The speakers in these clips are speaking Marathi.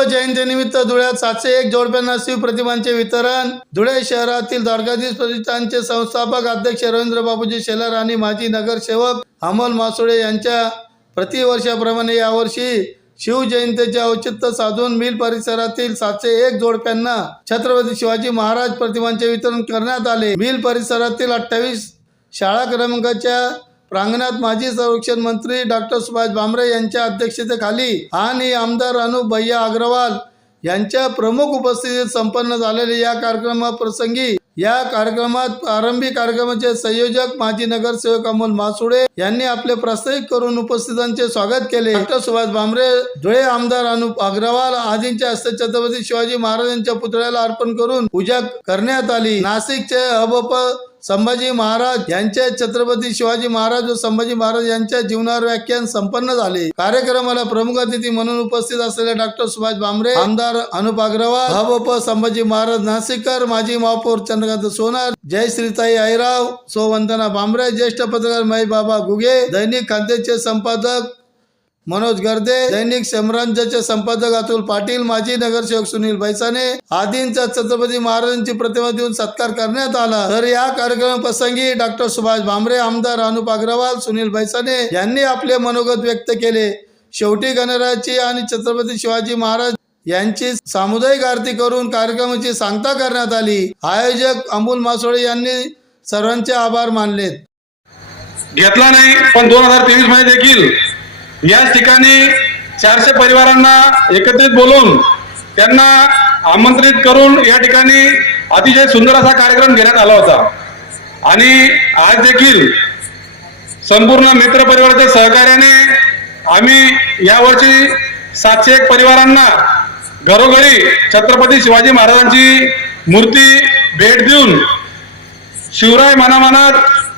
शिवजयंतीनिमित्त धुळ्यात सातशे एक जोडप्यांना शिवप्रतिमांचे वितरण. धुळे शहरातील द्वारकाधीश प्रतिष्ठानचे संस्थापक अध्यक्ष रवींद्र बाबूजी शेलार आणि माजी नगरसेवक अमोल मासुळे यांच्या प्रतिवर्षाप्रमाणे यावर्षी शिवजयंतीचे औचित्य साधून मिल परिसरातील सातशे एक जोडप्यांना छत्रपती शिवाजी महाराज प्रतिमांचे वितरण करण्यात आले. मिल परिसरातील अठ्ठावीस शाळा क्रमांकाच्या प्रांगणात माजी संरक्षण मंत्री डॉक्टर सुभाष भामरे यांच्या अध्यक्षतेखाली आणि आमदार अनुप भैया अग्रवाल यांच्या प्रमुख उपस्थितीत संपन्न झालेल्या या कार्यक्रमाप्रसंगी या कार्यक्रमात प्रारंभी कार्यक्रमाचे संयोजक माजी नगरसेवक अमोल मासुडे यांनी आपले प्रास्ताविक करून उपस्थितांचे स्वागत केले. डॉक्टर सुभाष भामरे धुळे आमदार अनुप अग्रवाल आदींच्या हस्ते छत्रपती शिवाजी महाराजांच्या पुतळ्याला अर्पण करून पूजा करण्यात आली. नाशिकचे अबप संभाजी महाराज यांचे छत्रपती शिवाजी महाराज व संभाजी महाराज यांच्या जीवनावर व्याख्यान संपन्न झाले. कार्यक्रमाला प्रमुख अतिथी म्हणून उपस्थित असलेले डॉक्टर सुभाष भामरे आमदार अनुप अग्रवाल हबप संभाजी महाराज नाशिककर माजी महापौर चंद्रकांत सोनार जय श्रीताई आईराव सो वंदना भामरे ज्येष्ठ पत्रकार महेश बाबा गुगे दैनिक खांदेचे संपादक मनोज गर्दे दैनिक सम्रांजाचे संपादक अतुल पाटील माजी नगरसेवक सुनील बैसाने आदींचा छत्रपती महाराजांची प्रतिमा देऊन सत्कार करण्यात आला. तर या कार्यक्रम प्रसंगी डॉक्टर सुभाष भामरे आमदार अनुप अग्रवाल सुनील बैसाने यांनी आपले मनोगत व्यक्त केले. शेवटी गणरायाची आणि छत्रपती शिवाजी महाराज यांची सामुदायिक आरती करून कार्यक्रमाची सांगता करण्यात आली. आयोजक अमोल मासोळे यांनी सर्वांचे आभार मानले घेतला नाही पण दोन हजार तेवीसमध्ये देखील याच ठिकाणी चारशे परिवारांना एकत्रित बोलून त्यांना आमंत्रित करून या ठिकाणी अतिशय सुंदर असा कार्यक्रम घेण्यात आला होता. आणि आज देखील संपूर्ण मित्र परिवाराच्या सहकार्याने आम्ही यावर्षी सातशे एक परिवारांना घरोघरी छत्रपती शिवाजी महाराजांची मूर्ती भेट देऊन शिवराय मनामनात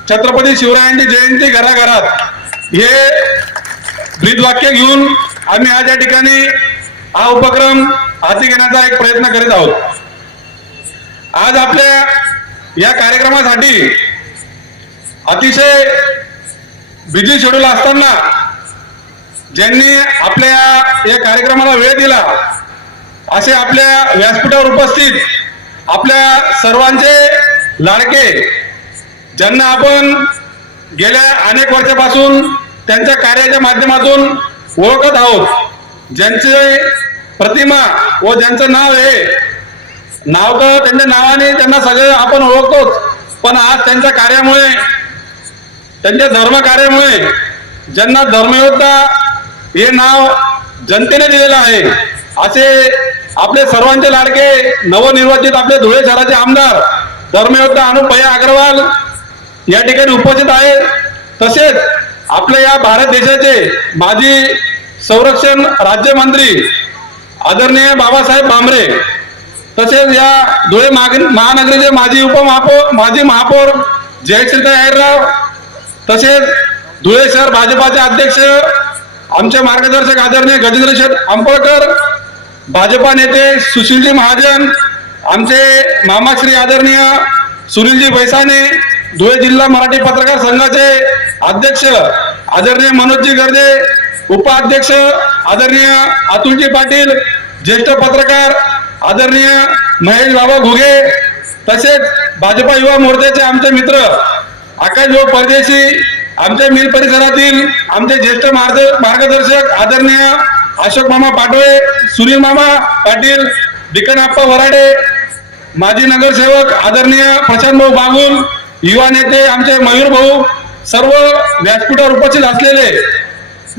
छत्रपती शिवरायांची जयंती घराघरात हे ब्रीदवाक्य घेऊन आम्ही आज या ठिकाणी हा उपक्रम हाती घेण्याचा एक प्रयत्न करीत आहोत. आज आपल्या या कार्यक्रमासाठी अतिशय बिझी शेड्यूल असताना ज्यांनी आपल्या या कार्यक्रमाला वेळ दिला असे आपल्या व्यासपीठावर उपस्थित आपल्या सर्वांचे लाडके ज्यांना आपण गेल्या अनेक वर्षापासून त्यांच्या कार्याच्या माध्यमातून ओळखत आहोत. ज्यांचे प्रतिमा व ज्यांचं नाव आहे नाव तर त्यांच्या नावाने त्यांना सगळे आपण ओळखतोच पण आज त्यांच्या कार्यामुळे त्यांच्या धर्म कार्यामुळे ज्यांना धर्मयोद्धा हे नाव जनतेने दिलेलं आहे असे आपले सर्वांचे लाडके नवनिर्वाचित आपले धुळे शहराचे आमदार धर्मयोद्धा अनुपया अग्रवाल या ठिकाणी उपस्थित आहेत. तसेच आपल्या या भारत देशाचे माजी संरक्षण राज्यमंत्री आदरणीय बाबासाहेब भामरे तसेच या धुळे महानगरीचे माजी उपमहापौर माजी महापौर जयश्री आयरराव तसेच धुळे शहर भाजपाचे अध्यक्ष आमचे मार्गदर्शक आदरणीय गजेंद्र शेठ अंपळकर भाजपा नेते सुशीलजी महाजन आमचे मामाश्री आदरणीय सुनीलजी बैसाने धुळे जिल्हा मराठी पत्रकार संघाचे अध्यक्ष आदरणीय मनोजजी गर्दे उपाध्यक्ष आदरणीय अतुलजी पाटील ज्येष्ठ पत्रकार आदरणीय महेश बाबा घुगे तसेच भाजपा युवा मोर्चाचे आमचे मित्र आकाश भाऊ परदेशी आमच्या मिल परिसरातील आमचे ज्येष्ठ मार्ग मार्गदर्शक आदरणीय अशोक मामा पाटोळे सुनील मामा पाटील बिकनाप्पा वराडे माजी नगरसेवक आदरणीय प्रशांत भाऊ बागुल युवा नेते आमचे मयूर भाऊ सर्व व्यासपीठावर उपस्थित असलेले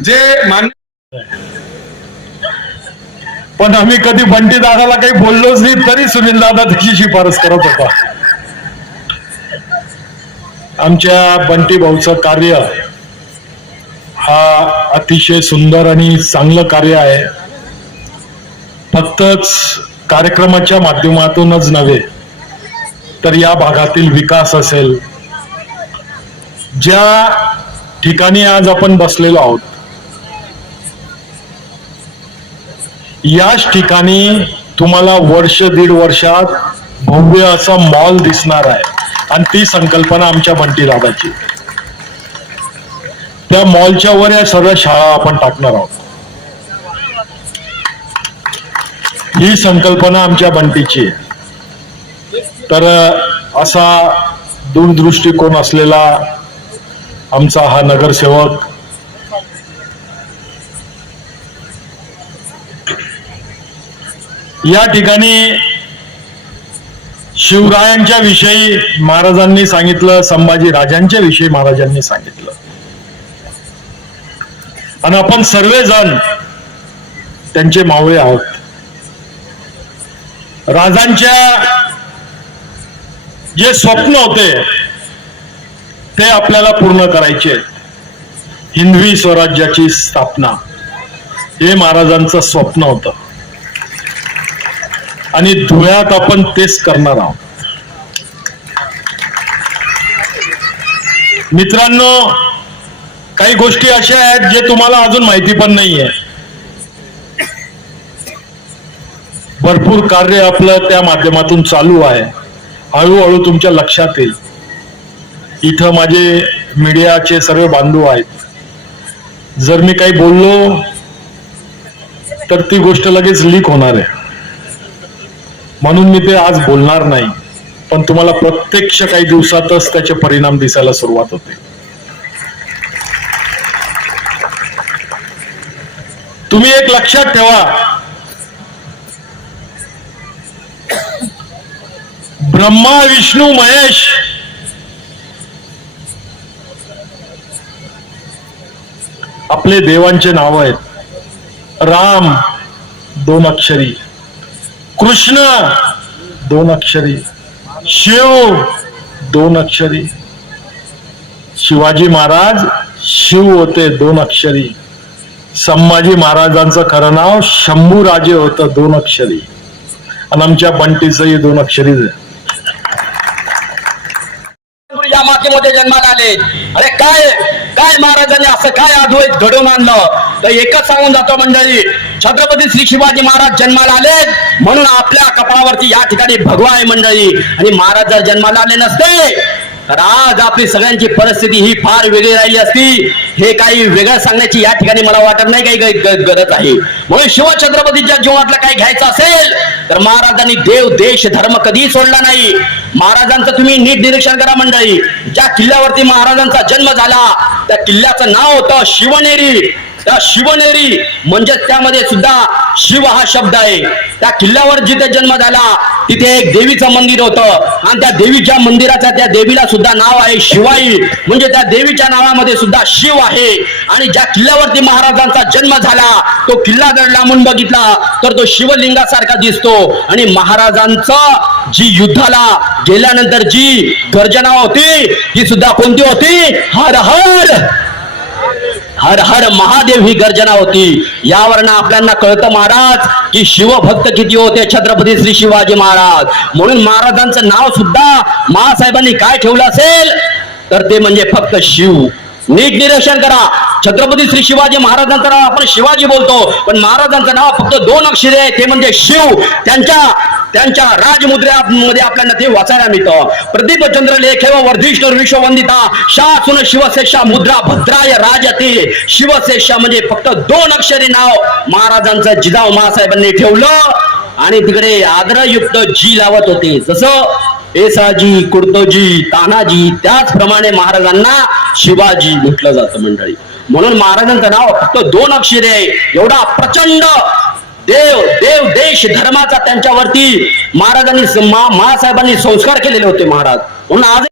जे मान पण आम्ही कधी बंटी दादाला काही बोललोच नाही तरी सुनील दादा त्याची शिफारस करत होता. आमच्या बंटी भाऊचं कार्य हा अतिशय सुंदर आणि चांगलं कार्य आहे. फक्तच कार्यक्रमाच्या माध्यमातूनच नव्हे तर या भागातील विकास असेल. ज्या ठिकाणी आज आपण बसलेलो आहोत याच ठिकाणी तुम्हाला वर्ष दीड वर्षात भव्य असा मॉल दिसणार आहे. आणि ती संकल्पना आमच्या बंटी दादाची. त्या मॉलच्या वर या सर्व शाळा आपण टाकणार आहोत. ही संकल्पना आमच्या बंटीची आहे. तर असा दूरदृष्टिकोन असलेला आमचा हा नगरसेवक या ठिकाणी शिवरायांच्या विषयी महाराजांनी सांगितलं संभाजी राजांच्या विषयी महाराजांनी सांगितलं. आणि आपण सर्वजण त्यांचे मावळे आहोत. राजांच्या जे स्वप्न होते ते आपल्याला पूर्ण करायचे आहेत. हिंदवी स्वराज्याची स्थापना हे महाराजांचं स्वप्न होत. आणि धुळ्यात आपण तेच करणार आहोत. मित्रांनो काही गोष्टी अशा आहेत जे तुम्हाला अजून माहिती पण नाहीये. भरपूर कार्य आपलं त्या माध्यमातून चालू आहे. हळूहळू तुमच्या लक्षात येईल. इथं माझे मीडियाचे सर्व बांधव आहेत. जर मी काही बोललो तर ती गोष्ट लगेच लीक होणार आहे. म्हणून मी ते आज बोलणार नाही पण तुम्हाला प्रत्यक्ष काही दिवसातच त्याचे परिणाम दिसायला सुरुवात होते. तुम्ही एक लक्षात ठेवा ब्रह्मा विष्णू महेश. आपले देवांचे नाव आहेत. राम दोन अक्षरी. कृष्ण दोन अक्षरी. शिव दोन अक्षरी. शिवाजी महाराज शिव होते दोन अक्षरी. संभाजी महाराजांचं खरं नाव शंभूराजे होतं दोन अक्षरी. आणि आमच्या बंटीचंही दोन अक्षरीच आहे या मातीमध्ये जन्माला आले. अरे काय काय महाराजांनी असं काय अद्वैत घडवून आणलं? तर एकच सांगून जातो मंडळी छत्रपती श्री शिवाजी महाराज जन्माला आले म्हणून आपल्या कपाळावरती या ठिकाणी भगवा आहे मंडळी. आणि महाराज जर जन्माला आले नसते तर आज आपली सगळ्यांची परिस्थिती ही फार वेगळी राहिली असती. हे काही वेगळं सांगण्याची या ठिकाणी मला वाटत नाही काही गरज आहे. म्हणून शिवछत्रपतीच्या जीवनातलं काही घ्यायचं असेल तर महाराजांनी देव देश धर्म कधीही सोडला नाही. महाराजांचं तुम्ही नीट निरीक्षण करा मंडळी. ज्या किल्ल्यावरती महाराजांचा जन्म झाला त्या किल्ल्याचं नाव होतं शिवनेरी. त्या शिवनेरी म्हणजे त्यामध्ये सुद्धा शिव हा शब्द आहे. त्या किल्ल्यावर जिथे जन्म झाला तिथे एक देवीचं मंदिर होतं. आणि त्या देवीच्या मंदिराचा त्या देवीला सुद्धा नाव आहे शिवाई. म्हणजे त्या देवीच्या नावामध्ये सुद्धा शिव आहे. आणि ज्या किल्ल्यावरती महाराजांचा जन्म झाला तो किल्ला जर लांबून बघितला तर तो शिवलिंगासारखा दिसतो. आणि महाराजांचं जी युद्धाला गेल्यानंतर जी गर्जना होती ती सुद्धा कोणती होती? हर हर हर हर महादेव ही गर्जना होती. यावरनं आपल्याला कळतं महाराज की शिवभक्त किती होते छत्रपती श्री शिवाजी महाराज. म्हणून महाराजांचं नाव सुद्धा महासाहेबांनी काय ठेवलं असेल? तर ते म्हणजे फक्त शिव. नीट निरीक्षण करा. छत्रपती श्री शिवाजी महाराजांचं नाव आपण शिवाजी बोलतो. पण महाराजांचं नाव फक्त दोन अक्षरे आहे ते म्हणजे शिव. त्यांच्या त्यांच्या राजमुद्रेमध्ये आपल्याला ते वाचायला मिळतं. प्रदीप चंद्र लेख व वर्धिष्णू विश्ववंदिता. शासून शिवशेषा मुद्रा भद्राय राजते. शिवशेषा म्हणजे फक्त दोन अक्षरे नाव. महाराजांचं जिजाऊ महासाहेबांनी ठेवलं. आणि तिकडे आदरयुक्त जी लावत होते. जसं पेसाजी कुर्तोजी तानाजी त्याचप्रमाणे महाराजांना शिवाजी म्हटलं जातं मंडळी. म्हणून महाराजांचं नाव फक्त दोन अक्षरे आहे. एवढा प्रचंड देव देव देश धर्माचा त्यांच्यावरती महाराजांनी मा- महासाहेबांनी संस्कार केलेले होते महाराज. म्हणून आज